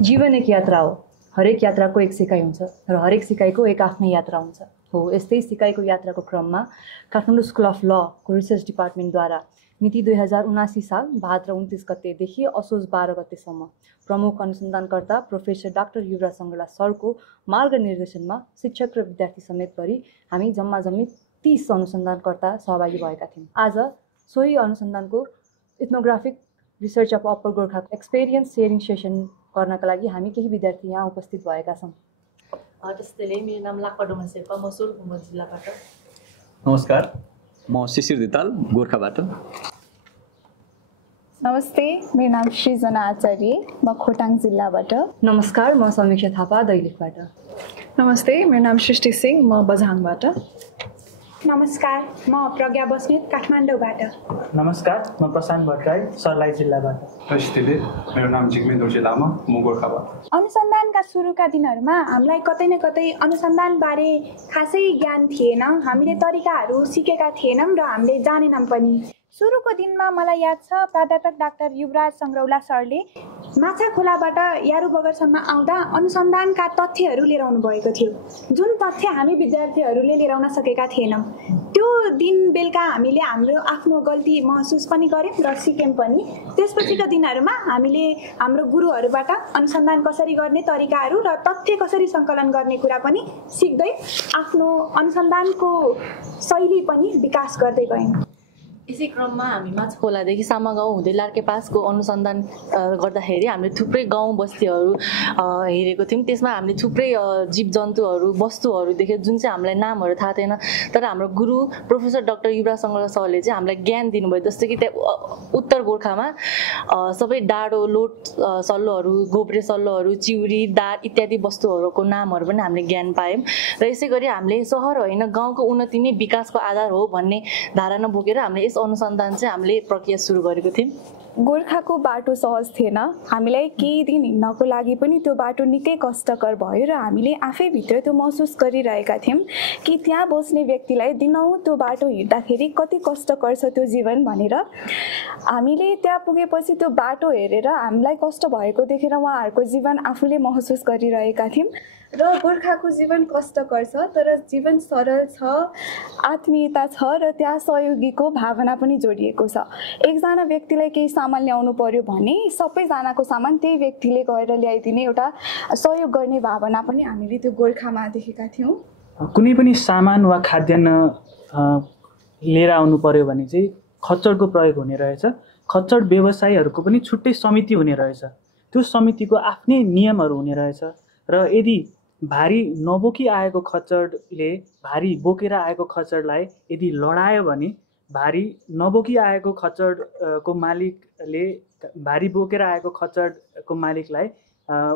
जीवन एक यात्रा हो। हरेक यात्राको एक सिकाइ हुन्छ र हरेक सिकाइको एक आफ्नै यात्रा हुन्छ। हो, यस्तै सिकाइको यात्राको क्रममा काठमाडौँ स्कुल अफ लको रिसर्च डिपार्टमेन्टद्वारा मिति 2079 साल भाद्र 29 गतेदेखि असोज 12 गतेसम्म प्रमुख अनुसन्धानकर्ता प्रोफेसर डाक्टर युवराज सङ्ग्रौला सरको मार्गनिर्देशनमा शिक्षक र विद्यार्थी समेत गरी हामी जम्मी 30 अनुसन्धानकर्ता सहभागी भएका थियौँ। आज सोही अनुसन्धानको इथनोग्राफिक रिसर्च अफ अप्पर गोर्खाको एक्सपिरियन्स सेयरिङ सेसन गर्नका लागि हामी केही विद्यार्थी यहाँ उपस्थित भएका छौँ। त्यस्तैले मेरो नाम लाकडोमा शेर्पा, म सोलुखुम्बु जिल्लाबाट। नमस्कार, म शिशिर धिताल गोर्खाबाट। नमस्ते, मेरो नाम सृजना आचार्य, म खोटाङ जिल्लाबाट। नमस्कार, म समीक्षा थापा दैलेखबाट। नमस्ते, मेरो नाम सृष्टि सिंह, म बझाङबाट। नमस्कार, म प्रज्ञा बस्नेत काठमाडौँबाट। नमस्कार, म प्रशान्त भट्टराई सर्लाही जिल्लाबाट। नमस्ते, मेरो नाम जिग्मे दोर्जे लामा, म गोर्खाबाट। अनुसन्धानका सुरुका दिनहरूमा हामीलाई कतै न कतै अनुसन्धानबारे खासै ज्ञान थिएन, हामीले तरिकाहरू सिकेका थिएनौँ र हामीले जानेनौँ पनि। सुरुको दिनमा मलाई याद छ प्राध्यापक डाक्टर युवराज सङ्ग्रौला सरले माछा खोलाबाट यारु बगरसम्म आउँदा अनुसन्धानका तथ्यहरू लिएर आउनु भएको थियो, जुन तथ्य हामी विद्यार्थीहरूले लिएर आउन सकेका थिएनौँ। त्यो दिन बेलुका हामीले हाम्रो आफ्नो गल्ती महसुस पनि गऱ्यौँ र सिक्यौँ पनि। त्यसपछिका दिनहरूमा हामीले हाम्रो गुरुहरूबाट अनुसन्धान कसरी गर्ने तरिकाहरू र तथ्य कसरी सङ्कलन गर्ने कुरा पनि सिक्दै आफ्नो अनुसन्धानको शैली पनि विकास गर्दै गयौँ। यसै क्रममा हामी माछा खोलादेखि सामागाउँ हुँदै लार्के पासको अनुसन्धान गर्दाखेरि हामीले थुप्रै गाउँ बस्तीहरू हेरेको थियौँ। त्यसमा हामीले थुप्रै जीव जन्तुहरू वस्तुहरू देख्यौँ जुन चाहिँ हामीलाई नामहरू थाहा थिएन, तर हाम्रो गुरु प्रोफेसर डाक्टर युवराज सङ्ग्रौला सरले चाहिँ हामीलाई ज्ञान दिनुभयो। जस्तै कि त्यहाँ उत्तर गोर्खामा सबै डाँडो लोट सल्लोहरू, गोब्रे सल्लोहरू, चिउरी, दार इत्यादि वस्तुहरूको नामहरू पनि हामीले ज्ञान पायौँ। र यसै गरी हामीले सहर होइन गाउँको उन्नति नै विकासको आधार हो भन्ने धारणा बोकेर हामीले अनुसन्धान चाहिँ हामीले प्रक्रिया सुरु गरेको थियौँ। गोर्खाको बाटो सहज थिएन, हामीलाई केही दिन हिँड्नको लागि पनि त्यो बाटो निकै कष्टकर भयो र हामीले आफैभित्र त्यो महसुस गरिरहेका थियौँ कि त्यहाँ बस्ने व्यक्तिलाई दिनहुँ त्यो बाटो हिँड्दाखेरि कति कष्टकर छ त्यो जीवन भनेर। हामीले त्यहाँ पुगेपछि त्यो बाटो हेरेर हामीलाई कष्ट भएको देखेर उहाँहरूको जीवन आफूले महसुस गरिरहेका थियौँ र गोर्खाको जीवन कष्टकर छ तर जीवन सरल छ, आत्मीयता छ र त्यहाँ सहयोगीको भावना पनि जोडिएको छ। एकजना व्यक्तिलाई केही सामान ल्याउनु पर्यो भने सबैजनाको सामान त्यही व्यक्तिले गएर ल्याइदिने एउटा सहयोग गर्ने भावना पनि हामीले त्यो गोर्खामा देखेका थियौँ। कुनै पनि सामान वा खाद्यान्न लिएर आउनु पर्यो भने चाहिँ खच्चडको प्रयोग हुने रहेछ। खच्चड व्यवसायीहरूको पनि छुट्टै समिति हुने रहेछ। त्यो समितिको आफ्नै नियमहरू हुने रहेछ र यदि भारी नबोकी आएको खच्चडले भारी बोकेर आएको खच्चडलाई यदि लडायो भने भारी नबोकी आएको खच्चडको मालिकले भारी बोकेर आएको खच्चडको मालिकलाई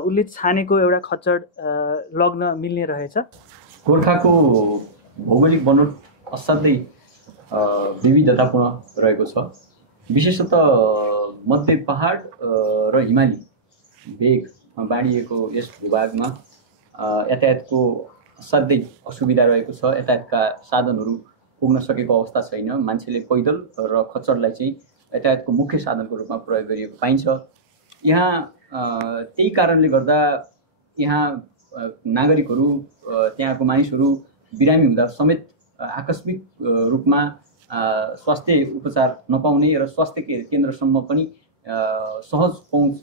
उसले छानेको एउटा खच्चड लग्न मिल्ने रहेछ। गोर्खाको भौगोलिक बनोट असाध्यै विविधतापूर्ण रहेको छ। विशेषतः मध्य पहाड र हिमाली भेगमा बाँडिएको यस भूभागमा यातायातको असाध्यै असुविधा रहेको छ। यातायातका साधनहरू पुग्न सकेको अवस्था छैन। मान्छेले पैदल र खच्चडलाई चाहिँ यातायातको मुख्य साधनको रूपमा प्रयोग गरिएको पाइन्छ। यहाँ त्यही कारणले गर्दा यहाँ नागरिकहरू, त्यहाँको मानिसहरू बिरामी हुँदा समेत आकस्मिक रूपमा स्वास्थ्य उपचार नपाउने र स्वास्थ्य केन्द्रसम्म पनि सहज पहुँच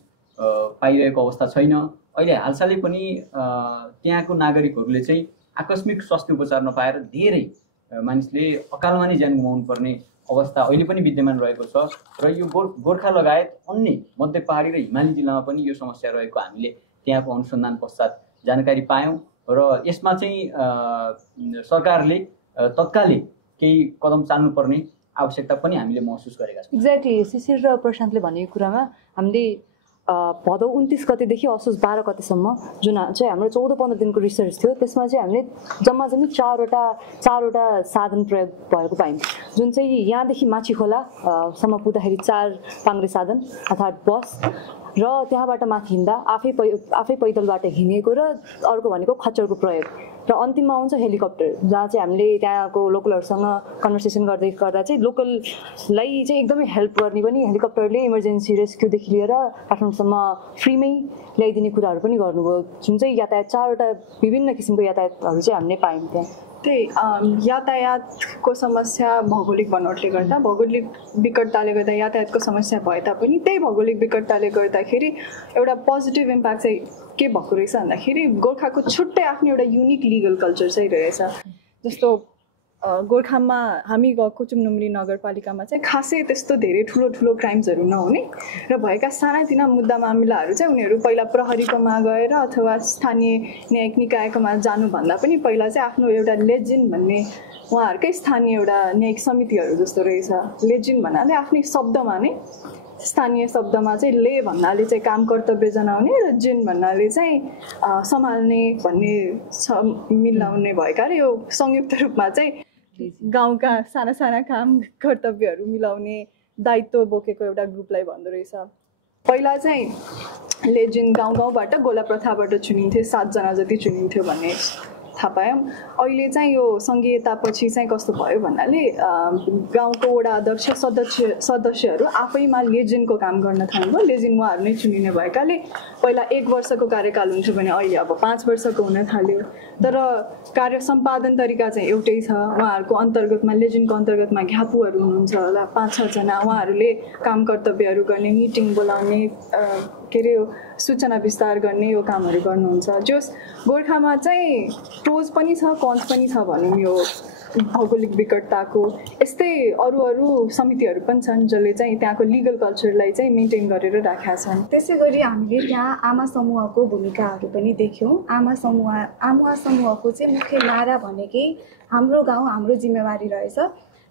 पाइरहेको अवस्था छैन। अहिले हालसालै पनि त्यहाँको नागरिकहरूले चाहिँ आकस्मिक स्वास्थ्य उपचार नपाएर धेरै मानिसले अकालमा नै ज्यान गुमाउनु पर्ने अवस्था अहिले पनि विद्यमान रहेको छ र यो गोर्खा लगायत अन्य मध्य पहाडी र हिमाली जिल्लामा पनि यो समस्या रहेको हामीले त्यहाँको अनुसन्धान पश्चात जानकारी पायौँ र यसमा चाहिँ सरकारले तत्कालै केही कदम चाल्नुपर्ने आवश्यकता पनि हामीले महसुस गरेका छौँ। एक्ज्याक्टली शिशिर र प्रशान्तले भनेको कुरामा हामीले भदौ 29 गतेदेखि असोज 12 गतेसम्म जुन चाहिँ हाम्रो 14-15 दिनको रिसर्च थियो त्यसमा चाहिँ हामीले जम्मी चारवटा साधन प्रयोग भएको पायौँ। जुन चाहिँ यहाँदेखि माछी खोलासम्म पुग्दाखेरि 4 पाङ्ग्रे साधन अर्थात् बस र त्यहाँबाट माथि हिँड्दा आफै पैदलबाट हिँडेको र अर्को भनेको खच्चडको प्रयोग र अन्तिममा आउँछ हेलिकप्टर, जहाँ चाहिँ हामीले त्यहाँको लोकलहरूसँग कन्भर्सेसन गर्दै गर्दा चाहिँ लोकललाई चाहिँ एकदमै हेल्प गर्ने पनि हेलिकप्टरले इमर्जेन्सी रेस्क्युदेखि लिएर काठमाडौँसम्म फ्रीमै ल्याइदिने कुराहरू पनि गर्नुभयो, जुन चाहिँ यातायात 4वटा विभिन्न किसिमको यातायातहरू चाहिँ हामीले पायौँ त्यहाँ। त्यही यातायातको समस्या भौगोलिक बनोटले गर्दा, भौगोलिक विकटताले गर्दा यातायातको समस्या भए तापनि त्यही भौगोलिक विकटताले गर्दाखेरि एउटा पोजिटिभ इम्प्याक्ट चाहिँ के भएको रहेछ भन्दाखेरि गोर्खाको छुट्टै आफ्नो एउटा युनिक लिगल कल्चर चाहिँ रहेछ। जस्तो गोर्खामा हामी गएको चुम्नुम्री नगरपालिकामा चाहिँ खासै त्यस्तो धेरै ठुलो क्राइम्सहरू नहुने र भएका सानातिना मुद्दा मामिलाहरू चाहिँ उनीहरू पहिला प्रहरीकोमा गएर अथवा स्थानीय न्यायिक निकायकोमा जानुभन्दा पनि पहिला चाहिँ आफ्नो एउटा लेजिन भन्ने उहाँहरूकै स्थानीय एउटा न्यायिक समितिहरू जस्तो रहेछ। लेजिन भन्नाले आफ्नै शब्दमा नै, स्थानीय शब्दमा चाहिँ ले भन्नाले चाहिँ काम कर्तव्य जनाउने र जिन भन्नाले चाहिँ सम्हाल्ने भन्ने मिलाउने भएकाले यो संयुक्त रूपमा चाहिँ गाउँका साना काम कर्तव्यहरू मिलाउने दायित्व बोकेको एउटा ग्रुपलाई भन्दो रहेछ। पहिला चाहिँ लेजिन गाउँबाट गोला प्रथाबाट चुनिन्थे, 7 जना जति चुनिन्थ्यो भन्ने थाहा पायौँ। अहिले चाहिँ यो सङ्घीयतापछि चाहिँ कस्तो भयो भन्नाले गाउँको वडा अध्यक्ष सदस्यहरू आफैमा लेजिनको काम गर्न थाल्नुभयो। लेजिन उहाँहरू नै चुनिने भएकाले पहिला 1 वर्षको कार्यकाल हुन्थ्यो भने अहिले अब 5 वर्षको हुन थाल्यो। तर कार्य सम्पादन तरिका चाहिँ एउटै छ। उहाँहरूको अन्तर्गतमा, लेजिनको अन्तर्गतमा घ्यापुहरू हुनुहुन्छ होला 5-6 जना, उहाँहरूले काम कर्तव्यहरू गर्ने, मिटिङ बोलाउने, के अरे सूचना विस्तार गर्ने यो कामहरू गर्नुहुन्छ। जस गोर्खामा चाहिँ प्रोज पनि छ कन्स पनि छ भनौँ यो भौगोलिक विकटताको। यस्तै अरू समितिहरू पनि छन् जसले चाहिँ त्यहाँको लिगल कल्चरलाई चाहिँ मेन्टेन गरेर राखेका छन्। त्यसै गरी हामीले त्यहाँ आमा समूहको भूमिकाहरू पनि देख्यौँ। आमा समूहको चाहिँ मुख्य नारा भनेकै हाम्रो गाउँ हाम्रो जिम्मेवारी रहेछ।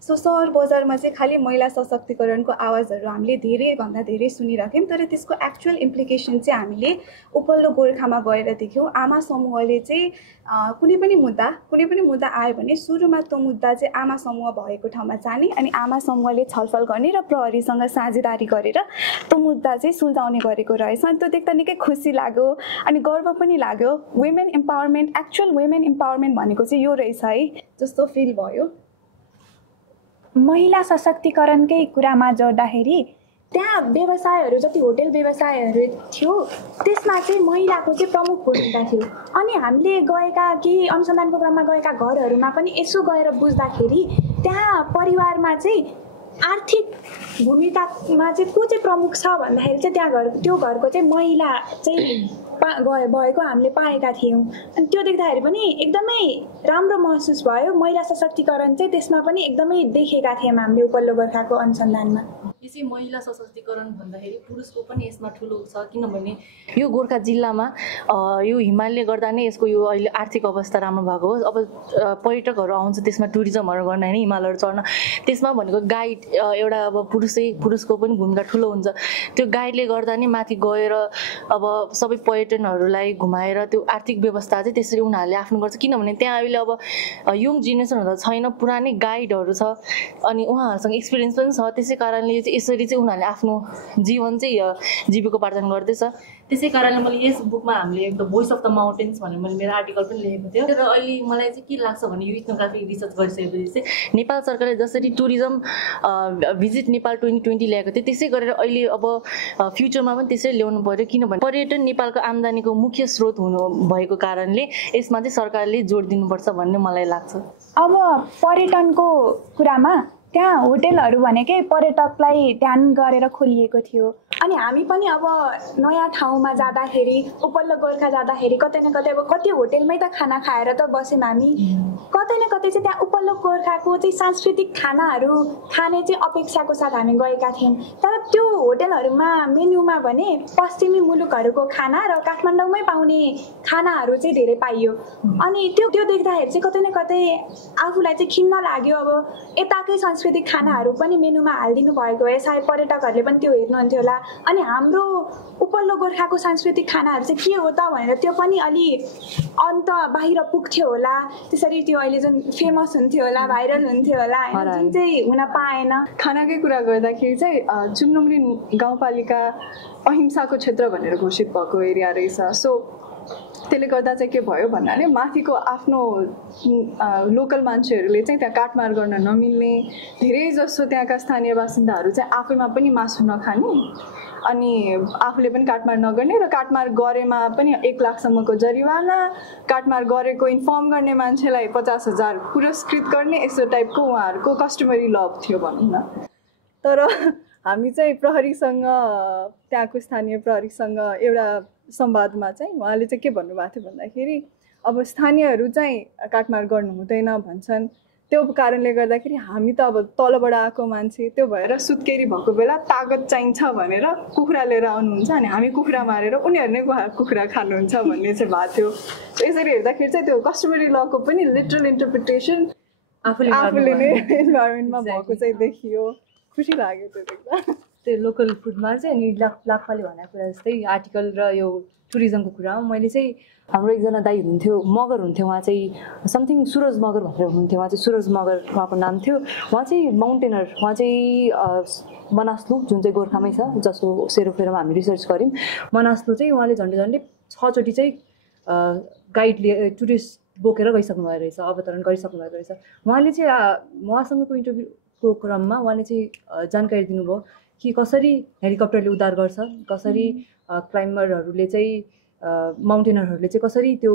सो सहर बजारमा चाहिँ खालि महिला सशक्तिकरणको आवाजहरू हामीले धेरैभन्दा धेरै सुनिराख्यौँ, तर त्यसको एक्चुअल इम्प्लिकेसन चाहिँ हामीले उपल्लो गोर्खामा गएर देख्यौँ। आमा समूहले चाहिँ कुनै पनि मुद्दा आयो भने सुरुमा त्यो मुद्दा चाहिँ आमा समूह भएको ठाउँमा जाने अनि आमा समूहले छलफल गर्ने र प्रहरीसँग साझेदारी गरेर त्यो मुद्दा चाहिँ सुल्झाउने गरेको रहेछ। अनि त्यो देख्दा निकै खुसी लाग्यो अनि गर्व पनि लाग्यो। Women empowerment, actual women empowerment भनेको चाहिँ यो रहेछ है जस्तो फिल भयो। महिला सशक्तिकरणकै कुरामा जोड्दाखेरि त्यहाँ व्यवसायहरू जति होटेल व्यवसायहरू थियो त्यसमा चाहिँ महिलाको चाहिँ प्रमुख भूमिका थियो। अनि हामीले गएका केही अनुसन्धानको क्रममा गएका घरहरूमा पनि यसो गएर बुझ्दाखेरि त्यहाँ परिवारमा चाहिँ आर्थिक भूमिकामा चाहिँ को चाहिँ प्रमुख छ भन्दाखेरि चाहिँ त्यहाँ त्यो घरको चाहिँ महिला चाहिँ भएको हामीले पाएका थियौँ। अनि त्यो देख्दाखेरि पनि एकदमै राम्रो महसुस भयो। महिला सशक्तिकरण चाहिँ त्यसमा पनि एकदमै देखेका थियौँ हामीले उपल्लो गोर्खाको अनुसन्धानमा। यसै महिला सशक्तिकरण भन्दाखेरि पुरुषको पनि यसमा ठुलो छ, किनभने यो गोर्खा जिल्लामा यो हिमालले गर्दा नै यसको यो अहिले आर्थिक अवस्था राम्रो भएको हो। अब पर्यटकहरू आउँछ त्यसमा टुरिज्महरू गर्न होइन, हिमालहरू चढ्न, त्यसमा भनेको गाइड एउटा अब पुरुषको पनि भूमिका ठुलो हुन्छ। त्यो गाइडले गर्दा नै माथि गएर अब सबै पर्यटनहरूलाई घुमाएर त्यो आर्थिक व्यवस्था चाहिँ त्यसरी उनीहरूले आफ्नो गर्छ। किनभने त्यहाँ अहिले अब यङ जेनेरेसनहरू छैन, पुरानै गाइडहरू छ अनि उहाँहरूसँग एक्सपिरियन्स पनि छ। त्यसै कारणले यसरी चाहिँ उनीहरूले आफ्नो जीवन चाहिँ जीविकोपार्जन गर्दैछ। त्यसै कारणले मैले यस बुकमा हामीले the voice of the mountains भनेर मैले मेरो आर्टिकल पनि लेखेको थियो। र अहिले मलाई चाहिँ के लाग्छ भने यो इथनोग्राफिक रिसर्च गरिसकेपछि चाहिँ नेपाल सरकारले जसरी टुरिज्म भिजिट नेपाल 2020 ल्याएको थियो त्यसै गरेर अहिले अब फ्युचरमा पनि त्यसरी ल्याउनु पर्यो। किनभने पर्यटन नेपालको आम्दानीको मुख्य स्रोत हुनु भएको कारणले यसमा चाहिँ सरकारले जोड दिनुपर्छ भन्ने मलाई लाग्छ। अब पर्यटनको कुरामा त्यहाँ होटेलहरू भनेकै पर्यटकलाई ध्यान गरेर खोलिएको थियो। अनि हामी पनि अब नयाँ ठाउँमा जाँदाखेरि उपल्लो गोर्खा जाँदाखेरि कतै न कतै अब कति होटेलमै त खाना खाएर त बस्यौँ हामी, कतै न कतै चाहिँ त्यहाँ उपल्लो गोर्खाको चाहिँ सांस्कृतिक खानाहरू खाने चाहिँ अपेक्षाको साथ हामी गएका थियौँ। तर त्यो होटेलहरूमा मेन्युमा भने पश्चिमी मुलुकहरूको खाना र काठमाडौँमै पाउने खानाहरू चाहिँ धेरै पाइयो। अनि त्यो देख्दाखेरि चाहिँ कतै न कतै आफूलाई चाहिँ खिन्न लाग्यो। अब यताकै सांस्कृतिक खानाहरू पनि मेनुमा हालिदिनु भएको भए सायद पर्यटकहरूले पनि त्यो हेर्नुहुन्थ्यो होला। अनि हाम्रो उपल्लो गोर्खाको सांस्कृतिक खानाहरू चाहिँ के हो त भनेर त्यो पनि अलि अन्त बाहिर पुग्थ्यो होला। त्यसरी त्यो अहिले जुन फेमस हुन्थ्यो होला, भाइरल हुन्थ्यो होला, जुन चाहिँ हुन पाएन। खानाकै कुरा गर्दाखेरि चाहिँ चुम्नुम्री गाउँपालिका अहिंसाको क्षेत्र भनेर घोषित भएको एरिया रहेछ। सो त्यसले गर्दा चाहिँ के भयो भन्नाले माथिको आफ्नो लोकल मान्छेहरूले चाहिँ त्यहाँ काटमार गर्न नमिल्ने, धेरै जसो त्यहाँका स्थानीय बासिन्दाहरू चाहिँ आफैमा पनि मासु नखाने अनि आफूले पनि काटमार नगर्ने र काटमार गरेमा पनि 1 लाखसम्मको जरिवाना, काटमार गरेको इन्फर्म गर्ने मान्छेलाई 50,000 पुरस्कृत गर्ने, यस्तो टाइपको उहाँहरूको कस्टमरी ल थियो भनौँ न। तर हामी चाहिँ प्रहरीसँग, त्यहाँको स्थानीय प्रहरीसँग एउटा संवादमा चाहिँ उहाँले चाहिँ के भन्नुभएको थियो भन्दाखेरि अब स्थानीयहरू चाहिँ काटमार गर्नु हुँदैन भन्छन्, त्यो कारणले गर्दाखेरि हामी त अब तलबाट आएको मान्छे, त्यो भएर सुत्केरी भएको बेला तागत चाहिन्छ भनेर कुखुरा लिएर आउनुहुन्छ अनि हामी कुखुरा मारेर उनीहरू नै कुखुरा खानुहुन्छ भन्ने चाहिँ भएको थियो। यसरी हेर्दाखेरि चाहिँ त्यो कस्टमरी लको पनि लिटरल इन्टरप्रिटेसन आफूले नै इन्भाइरोमेन्टमा भएको चाहिँ देखियो। खुसी लाग्यो त्यो देख्दा। त्यो लोकल फुडमा चाहिँ अनि लाक्पाले भनेको कुरा जस्तै आर्टिकल र यो टुरिज्मको कुरामा मैले चाहिँ हाम्रो एकजना दाइ हुनुहुन्थ्यो, मगर हुन्थ्यो, उहाँ चाहिँ समथिङ सुरज मगर भनेर हुनुहुन्थ्यो, उहाँ चाहिँ सुरज मगर उहाँको नाम थियो। उहाँ चाहिँ माउन्टेनर, उहाँ चाहिँ मनास्लु जुन चाहिँ गोर्खामै छ, जसको सेरोफेरोमा हामी रिसर्च गऱ्यौँ। मनास्लु चाहिँ उहाँले झन्डै 6 चोटि चाहिँ गाइड टुरिस्ट बोकेर गइसक्नु भएको रहेछ, अवतरण गरिसक्नु भएको रहेछ। उहाँले चाहिँ उहाँसँगको इन्टरभ्यूको क्रममा उहाँले चाहिँ जानकारी दिनुभयो कि कसरी हेलिकप्टरले उद्धार गर्छ, कसरी क्लाइम्बरहरूले चाहिँ माउन्टेनरहरूले चाहिँ कसरी त्यो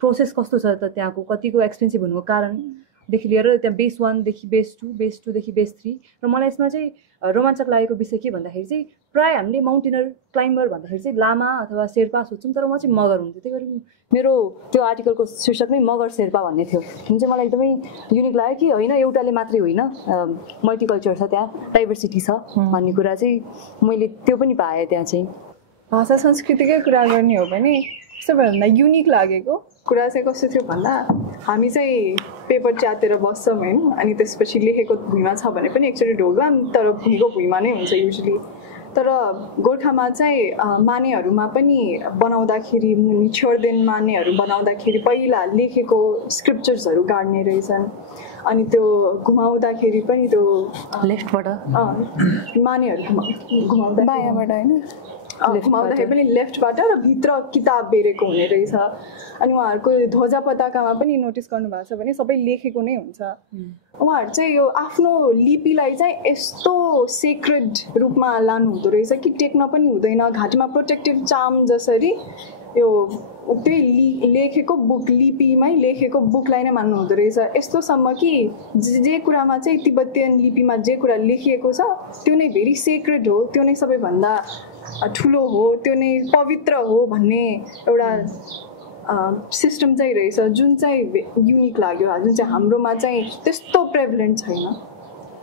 प्रोसेस कस्तो छ त, त्यहाँको कतिको एक्सपेन्सिभ हुनुको कारणदेखि लिएर त्यहाँ बेस 1 देखि बेस 2, बेस 2 देखि बेस 3। र मलाई यसमा चाहिँ रोमाञ्चक लागेको विषय के भन्दाखेरि चाहिँ प्रायः हामीले माउन्टेनर क्लाइम्बर भन्दाखेरि चाहिँ लामा अथवा शेर्पा सोध्छौँ, तर म चाहिँ मगर हुन्थ्यो। त्यही भएर मेरो त्यो आर्टिकलको शीर्षक नै मगर शेर्पा भन्ने थियो, जुन चाहिँ मलाई एकदमै युनिक लाग्यो कि होइन एउटाले मात्रै होइन, मल्टिकल्चर छ, त्यहाँ डाइभर्सिटी छ भन्ने कुरा चाहिँ मैले त्यो पनि पाएँ। त्यहाँ चाहिँ भाषा संस्कृतिकै कुरा गर्ने हो भने सबैभन्दा युनिक लागेको कुरा चाहिँ कस्तो थियो भन्दा हामी चाहिँ पेपर च्यातेर बस्छौँ होइन, अनि त्यसपछि लेखेको भुइँमा छ भने पनि एकचोटि ढोग्लाम, तर भुइँको भुइँमा नै हुन्छ युजली। तर गोर्खामा चाहिँ मानेहरूमा पनि बनाउँदाखेरि, छोड्देन मानेहरू बनाउँदाखेरि पहिला लेखेको स्क्रिप्चर्सहरू गाड्ने रहेछन्, अनि त्यो घुमाउँदाखेरि पनि त्यो लेफ्टबाट मानेहरू घुमाउँदा बायाँबाट होइन, घुमाउँदाखेरि पनि लेफ्टबाट र भित्र किताब बेरेको हुने रहेछ। अनि उहाँहरूको ध्वजा पताकामा पनि नोटिस गर्नुभएको छ भने सबै लेखेको नै हुन्छ। उहाँहरू चाहिँ यो आफ्नो लिपिलाई चाहिँ यस्तो सेक्रेड रूपमा लानु हुँदो रहेछ कि टेक्न पनि हुँदैन, घाँटीमा प्रोटेक्टिभ चार्म जसरी यो त्यही लेखेको बुक, लिपिमै लेखेको बुकलाई नै मान्नु हुँदो रहेछ। यस्तोसम्म कि जे कुरामा चाहिँ तिब्बतीयन लिपिमा जे कुरा लेखिएको छ त्यो नै भेरी सेक्रेड हो, त्यो नै सबैभन्दा ठुलो हो, त्यो नै पवित्र हो भन्ने एउटा सिस्टम चाहिँ रहेछ, जुन चाहिँ युनिक लाग्यो, जुन चाहिँ हाम्रोमा चाहिँ त्यस्तो प्रेभलेन्ट छैन।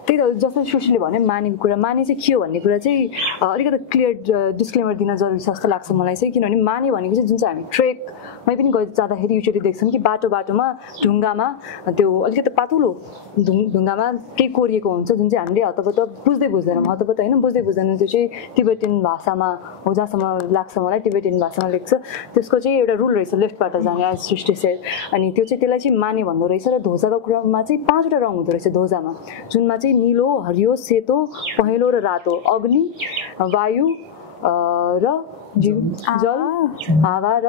त्यही त जसरी सुशीले भने मानेको कुरा, माने चाहिँ के हो भन्ने कुरा चाहिँ अलिकति क्लियर डिस्क्लेमर दिन जरुरी छ जस्तो लाग्छ मलाई चाहिँ। किनभने माने भनेको चाहिँ जुन चाहिँ हामी ट्रेकमै पनि जाँदाखेरि युजली देख्छौँ कि बाटोमा ढुङ्गामा त्यो अलिकति पातुलो ढुङ्गामा केही कोरिएको हुन्छ, जुन चाहिँ हामीले हतपत बुझ्दैनौँ, हतपत होइन बुझ्दैनौँ। त्यो चाहिँ तिब्बतियन भाषामा हो, जहाँसम्म लाग्छ मलाई तिब्बतियन भाषामा लेख्छ। त्यसको चाहिँ एउटा रुल रहेछ लेफ्टबाट जाने, एज सृष्टि सेड। अनि त्यो चाहिँ त्यसलाई चाहिँ माने भन्दो रहेछ। र ध्वजाको क्रममा चाहिँ 5वटा रङ हुँदो रहेछ ध्वजामा, जुनमा चाहिँ नीलो, हरियो, सेतो, पहेँलो र रातो, अग्नि, वायु र जल, हावा र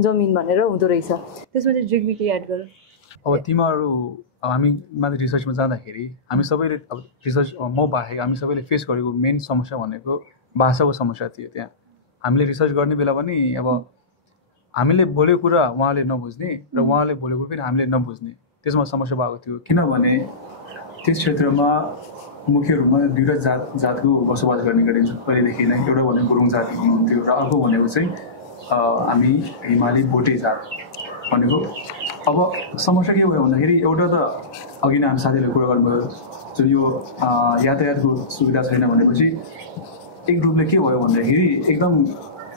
जमिन भनेर हुँदो रहेछ। त्यसमा चाहिँ जिग्मी के एड गर। अब तिमीहरू हामी माथि रिसर्चमा जाँदाखेरि हामी सबैले अब रिसर्च म बाहेक हामी सबैले फेस गरेको मेन समस्या भनेको भाषाको समस्या थियो। त्यहाँ हामीले रिसर्च गर्ने बेला पनि अब हामीले बोलेको कुरा उहाँले नबुझ्ने र उहाँले बोलेको पनि हामीले नबुझ्ने, त्यसमा समस्या भएको थियो। किनभने त्यस क्षेत्रमा मुख्य रूपमा 2टा जातको बसोबास गर्ने गरिन्छ पहिलेदेखि नै। एउटा भनेको गुरुङ जाति हुनुहुन्थ्यो र अर्को भनेको चाहिँ हामी हिमाली भोटे जात भनेको। अब समस्या के भयो भन्दाखेरि एउटा त अघि नै हामी साथीहरूले कुरा गर्नुभयो, जुन यो यातायातको सुविधा छैन भनेपछि एक रूपले के भयो भन्दाखेरि एकदम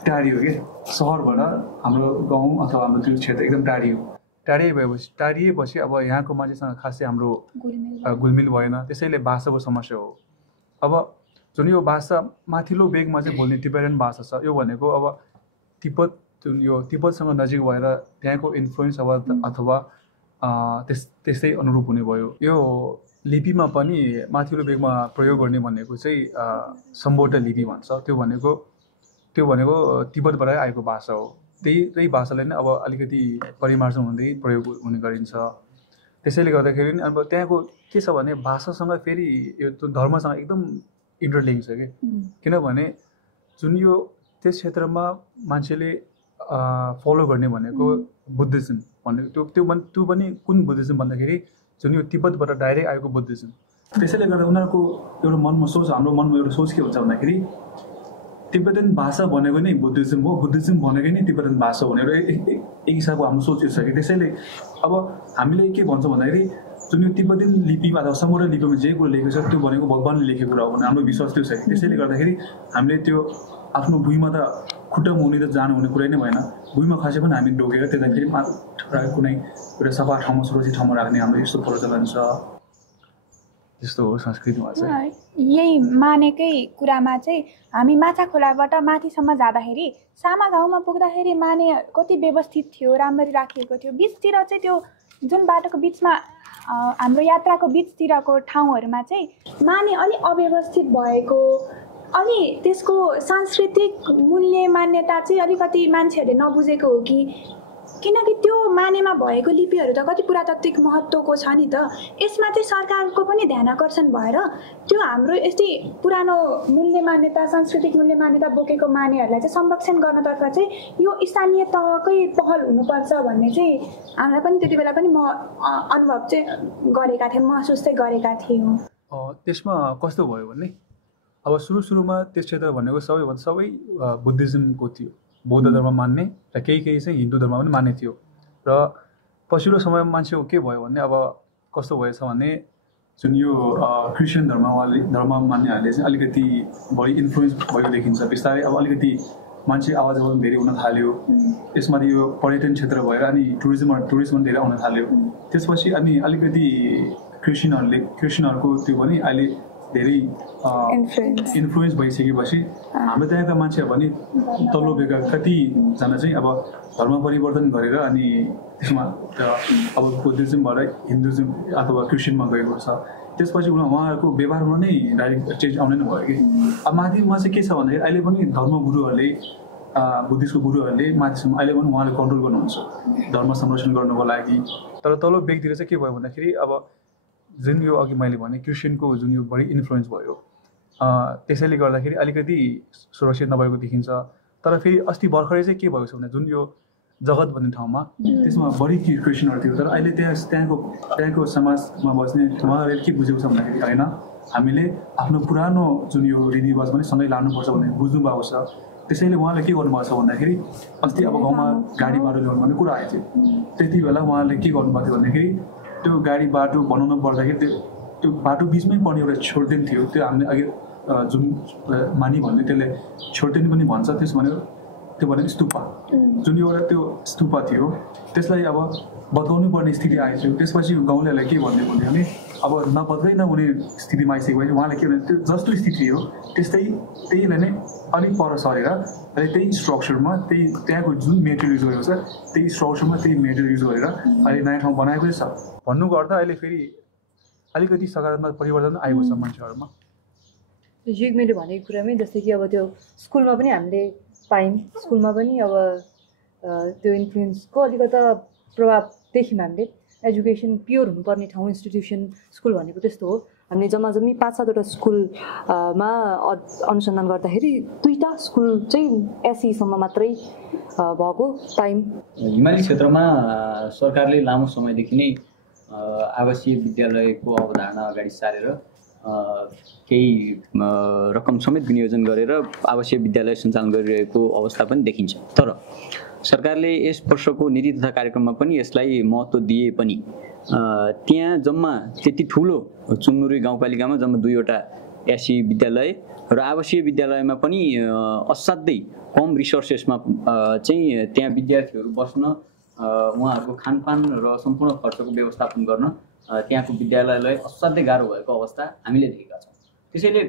टाढी हो कि सहरबाट हाम्रो गाउँ अथवा हाम्रो त्यो क्षेत्र एकदम टाढी हो। टाढिएपछि अब यहाँको मान्छेसँग खासै हाम्रो गुलमिल भएन, त्यसैले भाषाको समस्या हो। अब जुन यो भाषा माथिल्लो वेगमा चाहिँ बोल्ने तिब्बतियन भाषा छ, यो भनेको अब तिब्बतसँग नजिक भएर त्यहाँको इन्फ्लुएन्स अथवा त्यस्तै अनुरूप हुने भयो। यो लिपिमा पनि माथिल्लो वेगमा प्रयोग गर्ने भनेको चाहिँ सम्बोट लिपि भन्छ। त्यो भनेको तिब्बतबाटै आएको भाषा हो। त्यही भाषालाई नै अब अलिकति परिमार्जन हुँदै प्रयोग हुने गरिन्छ। त्यसैले गर्दाखेरि नि अब त्यहाँको के छ भने भाषासँग फेरि यो धर्मसँग एकदम इन्टरलिङ्क छ कि, किनभने जुन यो त्यस क्षेत्रमा मान्छेले फलो गर्ने भनेको बुद्धिज्म भनेको त्यो पनि कुन बुद्धिज्म भन्दाखेरि जुन यो तिब्बतबाट डाइरेक्ट आएको बुद्धिज्म। त्यसैले गर्दा उनीहरूको एउटा मनमा सोच, हाम्रो मनमा एउटा सोच के हुन्छ भन्दाखेरि तिब्बतन भाषा भनेको नै बुद्धिज्म हो, बुद्धिज्म भनेकै नै तिब्बतन भाषा हो भनेर एक हिसाबको हाम्रो सोच छ कि। त्यसैले अब हामीले के भन्छौँ भन्दाखेरि जुन यो तिब्बतन लिपिमा अथवा समुद्र लिपिमा जे कुरा लेखेको छ त्यो भनेको भगवान्ले लेखेको कुरा हो भने हाम्रो विश्वास त्यो छ कि। त्यसैले गर्दाखेरि हामीले त्यो आफ्नो भुइँमा त खुट्टामा हुने त जानु हुने कुरै नै भएन, भुइँमा खसे पनि हामी ढोकेर त्यसलाई फेरि कुनै एउटा सफा ठाउँमा सुरक्षित ठाउँमा राख्ने हाम्रो यस्तो प्रचलन छ, यस्तो हो संस्कृतिमा चाहिँ। यही मानेकै कुरामा चाहिँ हामी माछा खोलाबाट माथिसम्म जाँदाखेरि सामा गाउँमा पुग्दाखेरि माने कति व्यवस्थित थियो, राम्ररी राखिएको थियो। बिचतिर चाहिँ त्यो जुन बाटोको बिचमा हाम्रो यात्राको बिचतिरको ठाउँहरूमा चाहिँ माने अलि अव्यवस्थित भएको, अलि त्यसको सांस्कृतिक मूल्य मान्यता चाहिँ अलिकति मान्छेहरूले नबुझेको हो कि, किनकि त्यो मानेमा भएको लिपिहरू त कति पुरातात्विक महत्त्वको छ नि त। यसमा चाहिँ सरकारको पनि ध्यान आकर्षण भएर त्यो हाम्रो यस्तै पुरानो मूल्य मान्यता, सांस्कृतिक मूल्य मान्यता बोकेको मानेहरूलाई चाहिँ संरक्षण गर्नतर्फ चाहिँ यो स्थानीय तहकै पहल हुनुपर्छ भन्ने चाहिँ हामीलाई पनि त्यति बेला पनि म अनुभव चाहिँ गरेका थियौँ, महसुस चाहिँ गरेका थियौँ। त्यसमा कस्तो भयो भने अब सुरुमा त्यस क्षेत्र भनेको सबै बुद्धिज्मको थियो, बौद्ध धर्म मान्ने र केही चाहिँ हिन्दू धर्म पनि मान्ने थियो। र पछिल्लो समयमा मान्छेको के भयो भने अब कस्तो भएछ भने जुन यो क्रिस्चियन धर्म मान्नेहरूले चाहिँ अलिकति बढी इन्फ्लुएन्स भएको देखिन्छ बिस्तारै। अब अलिकति मान्छे आवाज धेरै हुन थाल्यो, यसमा यो पर्यटन क्षेत्र भएर अनि टुरिज्म पनि धेरै आउन थाल्यो। त्यसपछि अनि अलिकति क्रिस्चियनहरूको त्यो पनि अहिले धेरै इन्फ्लुएन्स भइसकेपछि हाम्रो त्यहाँका मान्छे भने तल्लो भेगका कतिजना चाहिँ अब धर्म परिवर्तन गरेर अनि त्यसमा अब बुद्धिज्मबाट हिन्दुज्म अथवा क्रिस्चियनमा गएको छ। त्यसपछि उहाँहरूको व्यवहारमा नै डाइरेक्ट चेन्ज आउने नै भयो कि। अब माथिमा चाहिँ के छ भन्दाखेरि अहिले पनि धर्मगुरुहरूले, बुद्धिस्टको गुरुहरूले माथिसम्म अहिले पनि उहाँले कन्ट्रोल गर्नुहुन्छ धर्म संरक्षण गर्नुको लागि। तर तल्लो भेगतिर चाहिँ के भयो भन्दाखेरि अब जुन यो अघि मैले भने क्रिस्चियनको जुन यो बढी इन्फ्लुएन्स भयो, त्यसैले गर्दाखेरि अलिकति सुरक्षित नभएको देखिन्छ। तर फेरि अस्ति भर्खरै चाहिँ के भएको छ भने जुन यो जगत भन्ने ठाउँमा त्यसमा बढी क्रिस्चियनहरू थियो, तर अहिले त्यहाँको समाजमा बस्ने उहाँहरूले के बुझेको छ भन्दाखेरि होइन, हामीले आफ्नो पुरानो जुन यो रीतिरिवाज पनि सँगै लानुपर्छ भन्ने बुझ्नु भएको छ। त्यसैले उहाँले के गर्नुभएको छ भन्दाखेरि अस्ति अब गाउँमा गाडी बाटो ल्याउनु भन्ने कुरा आएको थियो, त्यति बेला उहाँले के गर्नुभएको थियो भन्दाखेरि त्यो गाडी बाटो बनाउनु पर्दाखेरि त्यो बाटो बिचमै पर्ने एउटा छोड्देन थियो, त्यो हामीले अघि जुन मानी भन्ने त्यसले छोड्देन पनि भन्छ, त्यस भनेको स्तूपा, जुन एउटा त्यो स्तूपा थियो त्यसलाई अब बदलाउनु पर्ने स्थिति आएको थियो। त्यसपछि गाउँलेहरूलाई के भन्दै भने अब नबदलै नहुने स्थितिमा आइसकेपछि उहाँले के भने त्यो जस्तो स्थिति हो त्यहीलाई नै अलिक पर सरेर त्यही स्ट्रक्चरमा त्यहाँको जुन मेटेरियल युज गरेको छ त्यही स्ट्रक्चरमा त्यही मेटेरियल युज गरेर अहिले नयाँ ठाउँ बनाएको छ भन्नुको अर्थ अहिले फेरि अलिकति सकारात्मक परिवर्तन आएको छ मान्छेहरूमा। यो मैले भनेको कुरामै जस्तै कि अब त्यो स्कुलमा पनि हामीले पायौँ, स्कुलमा पनि अब त्यो इन्फ्लुएन्सको अलिकता प्रभाव देख्यौँ हामीले। एजुकेसन प्योर हुनुपर्ने ठाउँ इन्स्टिट्युसन स्कुल भनेको त्यस्तो हो। हामीले जम्मी 5-7वटा स्कुलमा अनुसन्धान गर्दाखेरि 2टा स्कुल चाहिँ एसईसम्म मात्रै भएको पायौँ। हिमाली क्षेत्रमा सरकारले लामो समयदेखि नै आवासीय विद्यालयको अवधारणा अगाडि सारेर केही रकम समेत विनियोजन गरेर आवासीय विद्यालय सञ्चालन गरिरहेको अवस्था पनि देखिन्छ। तर सरकारले यस वर्षको नीति तथा कार्यक्रममा पनि यसलाई महत्त्व दिए पनि त्यहाँ जम्मा त्यति ठुलो चुङनुरी गाउँपालिकामा जम्मा 2वटा एसई विद्यालय र आवासीय विद्यालयमा पनि असाध्यै कम रिसोर्सेसमा चाहिँ त्यहाँ विद्यार्थीहरू बस्न, उहाँहरूको खानपान र सम्पूर्ण खर्चको व्यवस्थापन गर्न त्यहाँको विद्यालयलाई असाध्यै गाह्रो भएको अवस्था हामीले देखेका छौँ। त्यसैले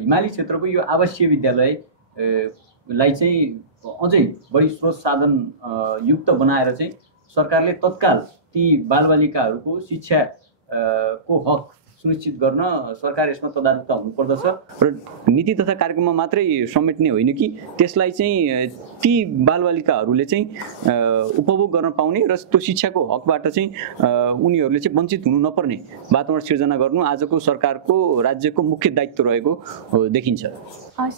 हिमाली क्षेत्रको यो आवासीय विद्यालयलाई चाहिँ अझै बढी स्रोत साधन युक्त बनाएर चाहिँ सरकारले तत्काल ती बालबालिकाहरूको शिक्षा को हक सुनिश्चित गर्न सरकार यसमा तदारुकता हुनुपर्दछ र नीति तथा कार्यक्रममा मात्रै समेट्ने होइन कि त्यसलाई चाहिँ ती बालबालिकाहरूले चाहिँ उपभोग गर्न पाउने र त्यो शिक्षाको हकबाट चाहिँ उनीहरूले चाहिँ वञ्चित हुनु नपर्ने वातावरण सिर्जना गर्नु आजको सरकारको राज्यको मुख्य दायित्व रहेको देखिन्छ।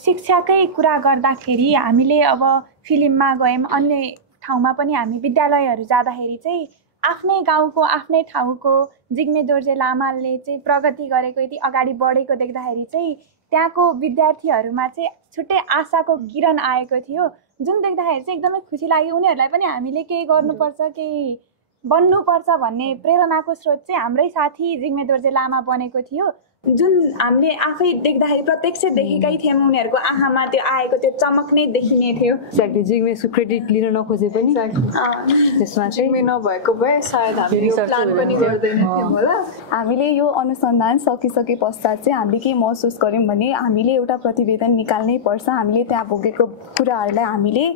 शिक्षाकै कुरा गर्दाखेरि हामीले अब फिल्ममा गयौँ, अन्य ठाउँमा पनि हामी विद्यालयहरू जाँदाखेरि चाहिँ आफ्नै गाउँको आफ्नै ठाउँको जिग्मे दोर्जे लामाले चाहिँ प्रगति गरेको यति अगाडि बढेको देख्दाखेरि चाहिँ त्यहाँको विद्यार्थीहरूमा चाहिँ छुट्टै आशाको किरण आएको थियो, जुन देख्दाखेरि चाहिँ एकदमै खुसी लाग्यो। उनीहरूलाई पनि हामीले केही गर्नुपर्छ, केही बन्नुपर्छ भन्ने प्रेरणाको स्रोत चाहिँ हाम्रै साथी जिग्मे दोर्जे लामा बनेको थियो, जुन हामीले आफै देख्दाखेरि प्रत्यक्ष देखेकै थियौँ। उनीहरूको आँखामा त्यो आएको त्यो चमक नै देखिने थियो। एक्ज्याक्टली, जिग्मेको क्रेडिट लिन नखोजे पनि त्यसमा चाहिँ नभएको भए सायद हामीले प्लान पनि गर्दैन थियौँ होला। हामीले यो अनुसन्धान सकिसके पश्चात चाहिँ हामीले के महसुस गऱ्यौँ भने हामीले एउटा प्रतिवेदन निकाल्नै पर्छ, हामीले त्यहाँ भोगेको कुराहरूलाई हामीले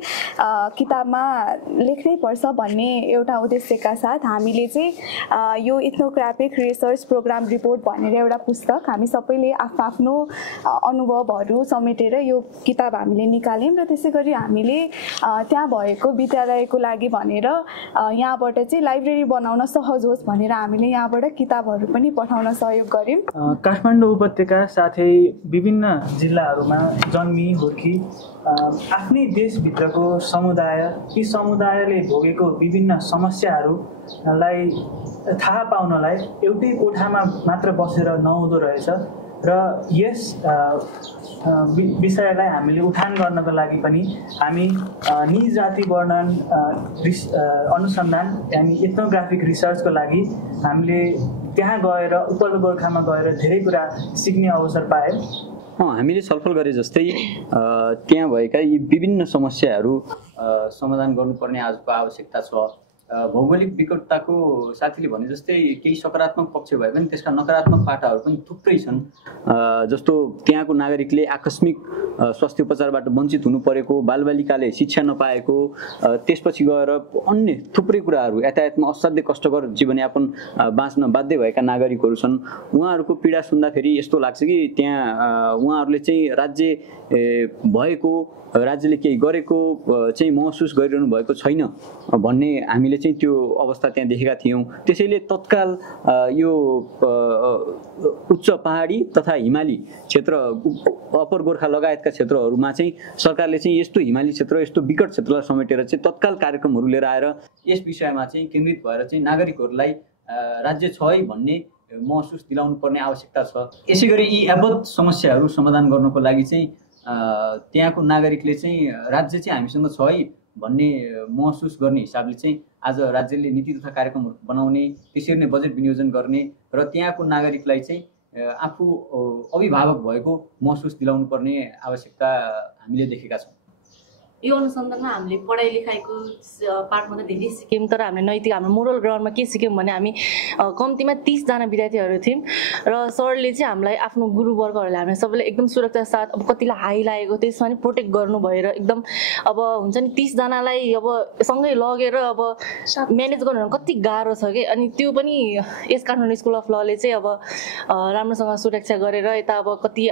किताबमा लेख्नै पर्छ भन्ने एउटा उद्देश्यका साथ हामीले चाहिँ यो इथ्नोग्राफिक रिसर्च प्रोग्राम रिपोर्ट भनेर एउटा पुस्तक हामी सबैले आफ्नो अनुभवहरू समेटेर यो किताब हामीले निकाल्यौँ र त्यसै गरी हामीले त्यहाँ भएको विद्यालयको लागि भनेर यहाँबाट चाहिँ लाइब्रेरी बनाउन सहज होस् भनेर हामीले यहाँबाट किताबहरू पनि पठाउन सहयोग गऱ्यौँ। काठमाडौँ उपत्यका साथै विभिन्न जिल्लाहरूमा जन्मी हुर्की आफ्नै देशभित्रको समुदाय, ती समुदायले भोगेको विभिन्न समस्याहरूलाई थाहा पाउनलाई एउटै कोठामा मात्र बसेर नहुँदो रहेछ र यस विषयलाई हामीले उठान गर्नको लागि पनि हामी निज जाति वर्णन अनुसन्धान यानि इथ्नोग्राफिक रिसर्चको लागि हामीले त्यहाँ गएर उत्तर गोर्खामा गएर धेरै कुरा सिक्ने अवसर पायौँ। हामीले छलफल गरे जस्तै त्यहाँ भएका यी विभिन्न समस्याहरू समाधान गर्नुपर्ने आजको आवश्यकता छ। भौगोलिक विकटताको साथीले भने जस्तै केही सकारात्मक पक्ष भए पनि त्यसका नकारात्मक पाटाहरू पनि थुप्रै छन्। जस्तो त्यहाँको नागरिकले आकस्मिक स्वास्थ्य उपचारबाट वञ्चित हुनु परेको, बालबालिकाले शिक्षा नपाएको, त्यसपछि गएर अन्य थुप्रै कुराहरू, यातायातमा असाध्यै कष्टकर जीवनयापन बाँच्न बाध्य भएका नागरिकहरू छन्। उहाँहरूको पीडा सुन्दाखेरि यस्तो लाग्छ कि त्यहाँ उहाँहरूले चाहिँ राज्य भएको, राज्यले केही गरेको चाहिँ महसुस गरिरहनु भएको छैन भन्ने हामीले चाहिँ त्यो अवस्था त्यहाँ देखेका थियौँ। त्यसैले तत्काल यो उच्च पहाडी तथा हिमाली क्षेत्र, अप्पर गोर्खा लगायतका क्षेत्रहरूमा चाहिँ सरकारले चाहिँ यस्तो हिमाली क्षेत्र, यस्तो विकट क्षेत्रलाई समेटेर चाहिँ तत्काल कार्यक्रमहरू लिएर आएर यस विषयमा चाहिँ केन्द्रित भएर चाहिँ नागरिकहरूलाई राज्य छ है भन्ने महसुस दिलाउनु पर्ने आवश्यकता छ। यसै गरी यी यावत समस्याहरू समाधान गर्नको लागि चाहिँ त्यहाँको नागरिकले चाहिँ राज्य चाहिँ हामीसँग छ है भन्ने महसुस गर्ने हिसाबले चाहिँ आज राज्यले नीति तथा कार्यक्रमहरू बनाउने, त्यसरी नै बजेट विनियोजन गर्ने र त्यहाँको नागरिकलाई चाहिँ आफू अभिभावक भएको महसुस दिलाउनु पर्ने आवश्यकता हामीले देखेका छौँ। यो अनुसन्धानमा हामीले पढाइ लेखाइको पार्टमा त धेरै सिक्यौँ, तर हामीले नैतिक हाम्रो मोरल ग्राउन्डमा के सिक्यौँ भने हामी कम्तीमा 30 जना विद्यार्थीहरू थियौँ र सरले चाहिँ हामीलाई आफ्नो गुरुवर्गहरूले हामीलाई सबैलाई एकदम सुरक्षा साथ अब कतिलाई हाई लागेको त्यसमा पनि प्रोटेक्ट गर्नु भएर एकदम अब हुन्छ नि 30 जनालाई अब सँगै लगेर अब म्यानेज गर्नु कति गाह्रो छ कि। अनि त्यो पनि यस काठमाडौँ स्कुल अफ लले चाहिँ अब राम्रोसँग सुरक्षा गरेर यता अब कति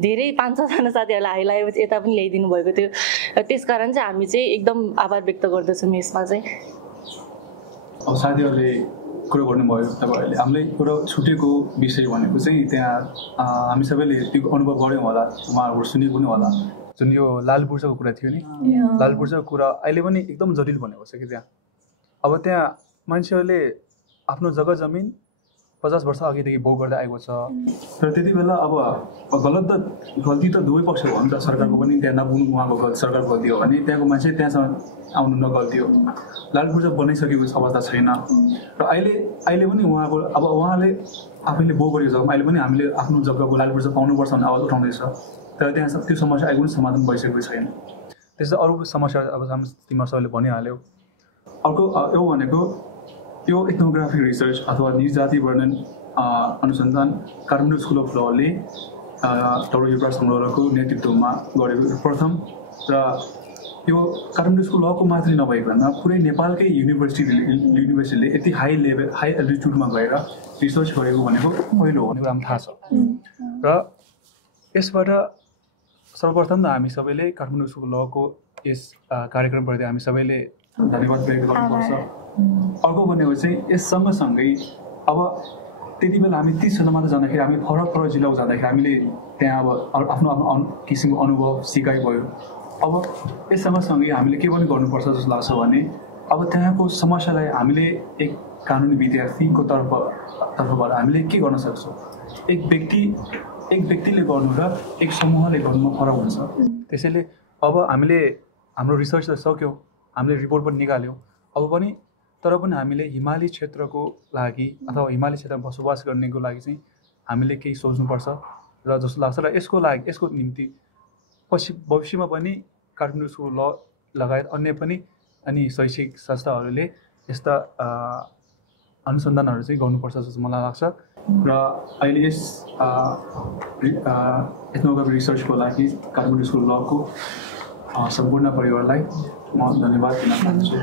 धेरै 5-6 जना साथीहरूलाई हाई लागेपछि यता पनि ल्याइदिनु भएको थियो। त्यसकारण चाहिँ हामी चाहिँ एकदम आभार व्यक्त गर्दछौँ यसमा चाहिँ। अब साथीहरूले कुरो गर्नुभयो, तपाईँहरूले हामीलाई कुरो छुटेको विषय भनेको चाहिँ त्यहाँ हामी सबैले त्यो अनुभव गऱ्यौँ होला, उहाँहरू सुनेको पनि होला। जुन यो लाल पूर्जाको कुरा थियो नि, लाल पूर्जाको कुरा अहिले पनि एकदम जटिल बनेको छ कि त्यहाँ। अब त्यहाँ मान्छेहरूले आफ्नो जग्गा जमिन 50 वर्ष अघिदेखि भोग गर्दै आएको छ। तर त्यति बेला अब गल्ती त दुवै पक्ष हो नि त, सरकारको पनि त्यहाँ नपुग्नु उहाँको गल्ती, सरकारको गल्ती हो भने त्यहाँको मान्छे त्यहाँसम्म आउनु नगल्ती हो। लाल पूर्जा बनाइसकेको अवस्था छैन र अहिले पनि उहाँको अब उहाँले आफैले भोग गरेको छ, अहिले पनि हामीले आफ्नो जग्गाको लाल पूर्जा पाउनुपर्छ भन्ने आवाज उठाउँदैछ। तर त्यहाँ त्यो समस्या अहिले पनि समाधान भइसकेको छैन। त्यसै अरू समस्या अब तिमीहरू सबैले भनिहाल्यो। अर्को यो भनेको यो इथ्नोग्राफिक रिसर्च अथवा निज जाति वर्णन अनुसन्धान काठमाडौँ स्कुल अफ लले डा युवराज समरोहरको नेतृत्वमा गरेको प्रथम र यो काठमाडौँ स्कुल लको मात्रै नभइकन पुरै नेपालकै युनिभर्सिटीले यति हाई एल्टिट्युडमा गएर रिसर्च गरेको भनेको पहिलो हो भन्ने कुरा थाहा छ। र यसबाट सर्वप्रथम त हामी सबैले काठमाडौँ स्कुल लको यस कार्यक्रमप्रति हामी सबैले धन्यवाद व्यक्त गर्नुपर्छ। अर्को भनेको चाहिँ यस सँगसँगै अब त्यति बेला हामी 30 जनामा जाँदाखेरि हामी फरक फरक जिल्लामा जाँदाखेरि हामीले त्यहाँ अब आफ्नो आफ्नो किसिमको अनुभव सिकाइ भयो। अब यस सँगसँगै हामीले के पनि गर्नुपर्छ जस्तो लाग्छ भने अब त्यहाँको समस्यालाई हामीले एक कानुनी विद्यार्थीको तर्फबाट हामीले के गर्न सक्छौँ, एक व्यक्तिले गर्नु र एक समूहले गर्नुमा फरक हुन्छ। त्यसैले अब हामीले हाम्रो रिसर्च त सक्यौँ, हामीले रिपोर्ट पनि निकाल्यौँ, अब पनि तर पनि हामीले हिमाली क्षेत्रको लागि अथवा हिमाली क्षेत्रमा बसोबास गर्नेको लागि चाहिँ हामीले केही सोच्नुपर्छ र जस्तो लाग्छ। र यसको निम्ति पछि भविष्यमा पनि काठमाडौँ स्कुल ल लगायत अन्य पनि अनि शैक्षिक संस्थाहरूले यस्ता अनुसन्धानहरू चाहिँ गर्नुपर्छ जस्तो मलाई लाग्छ। र अहिले यस एथनोग्राफी रिसर्चको लागि काठमाडौँ स्कुल लको सम्पूर्ण परिवारलाई म धन्यवाद दिन चाहन्छु।